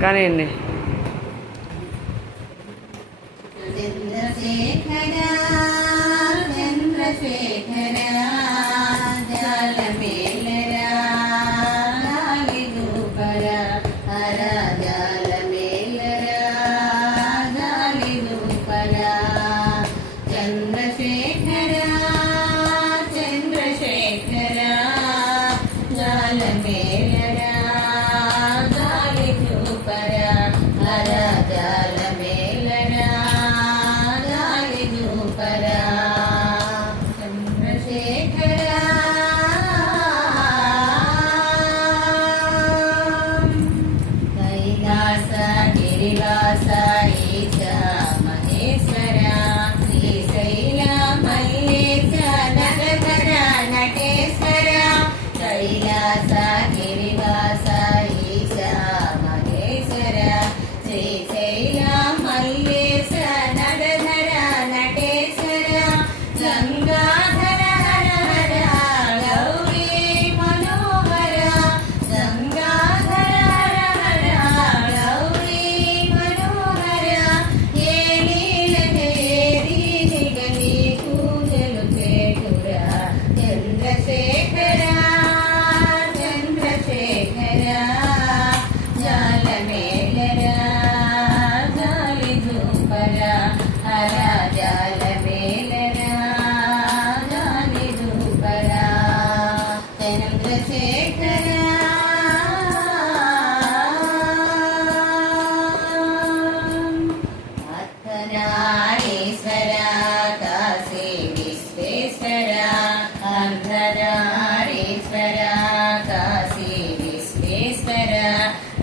కానివ్వండి.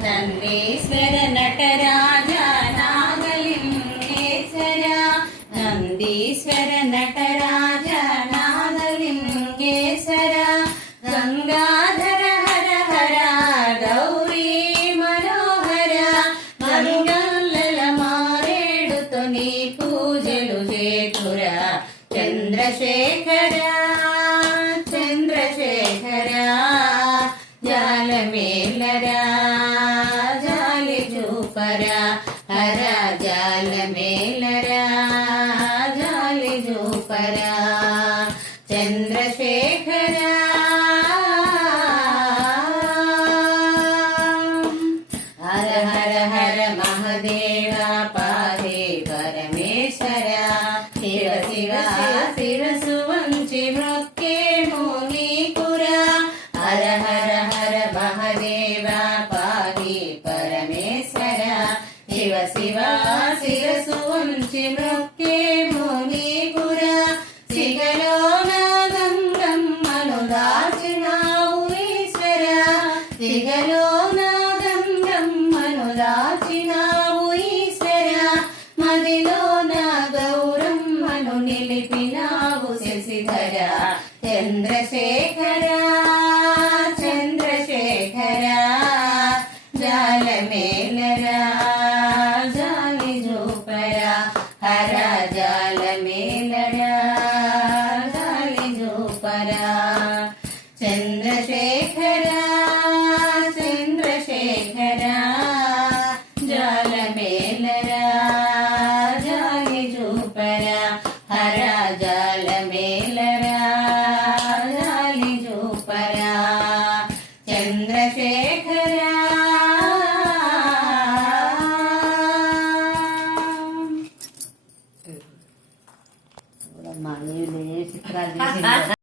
నందీశ్వర నటరాజ నాగలింగేశ్వర నందీశ్వర నటరాజ నాగలింగేశ్వర గంగాధర హర హర గౌరీ మనోహర మంగళల మారేడుతో నీ పూజలు చేతుర చంద్రశేఖర చంద్రశేఖర జాలమేలరా జాలి జూపరా హర జాలమేలరా జాలి జూపరా చంద్రశేఖర హర హర హర మహదేవ పాదే పరమేశ్వర శివ శివ శిరసు వంచి మృక్కేమో నీకురా హర హర హర మహదేవ పాది పరమేశ్వర శివ శివ శిరసు వంచి మృక్కేమో నీకురా సిగలో నాగంగమ్మను దాచినావు ఈశ్వర సిగలో నాగంగమ్మను దాచినావు ఈశ్వర మదిలో నా గౌరమ్మను నిలిపినావు శశిధర చంద్రశేఖర చంద్రశేఖర జాలమేలరా జాలి జూపరా హర జాలమేలరా జాలి జూపరా చంద్రశేఖర చంద్రశేఖర జాలమేలరా జాలి జూపరా హర జాలమేలరా జాలి జూపరా చంద్రశేఖర మా చిత్రాలు